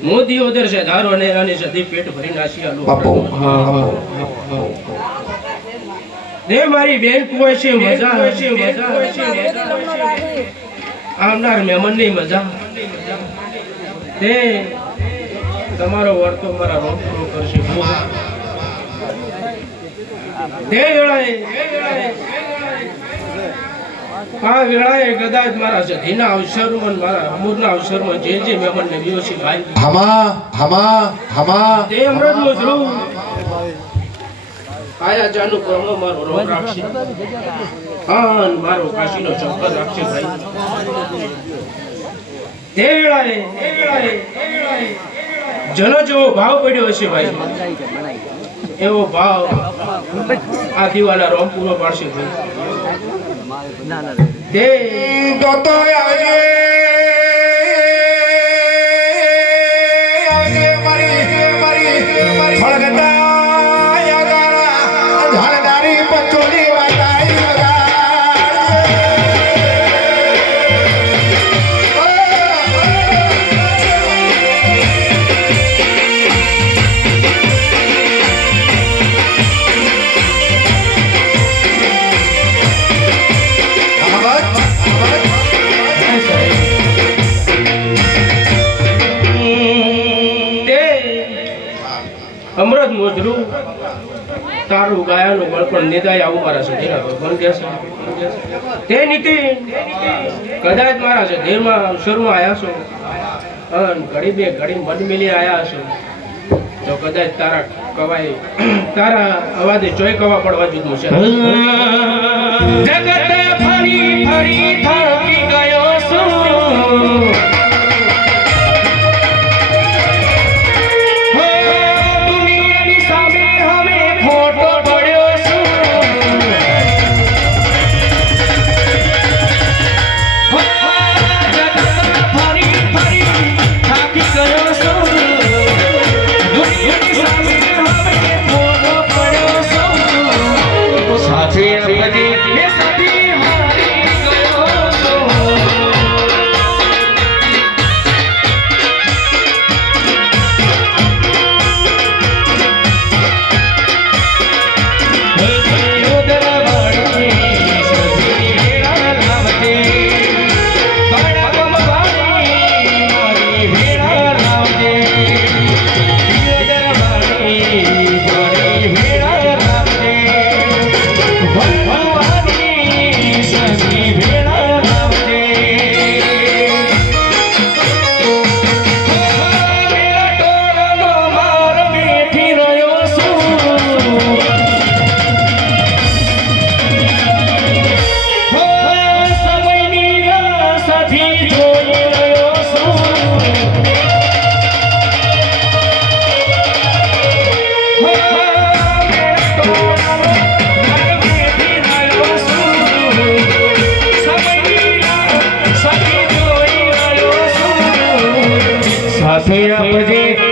મોદી ઉધર છે ધારો ને રાની સધી પેટ ભરી નાસિયા બાપુ ને મારી બેન કોઈ છે મજા આવનાર મહેમાન ની મજા તે તમારો વર્તો મારા રોગ પૂરો કરશે તે વેળાએ આ વેળાએ કદાચ મારા સધીના અવસરમાં મારા અમૂરના અવસરમાં જે જે મહેમાન ને ગયો છે ભાઈ હમા તે અમૃત મુજરું આયા જાનું પ્રમો મારો રોગ રાખશે આન મારો કાશીનો સંપદ રાખશે ભાઈ તે વેળાએ જનો જેવો ભાવ પડ્યો હશે ભાઈ એવો ભાવ આ દીવાના રોમ પૂરો પાડશે ભાઈ તે તો આવજે મારી ફળગતા ધારદારી પચોલી વાતાઈ અમૃત મોજરું તારું ગાયાનું બળપણ નિદાય આવું મારા સધીના ભગવાન કહે છે તે નીતિ કદાચ મારા સધીરમાં અવસરમાં આવ્યા છો અને ઘડી બે ઘડી મન મિલી આવ્યા છો તો કદાચ તારા કવાય તારા અવાજે ચોય કવા પડવા જુદું છે જગત ફરી ફરી થાકી ગયો છું સાથે આપજે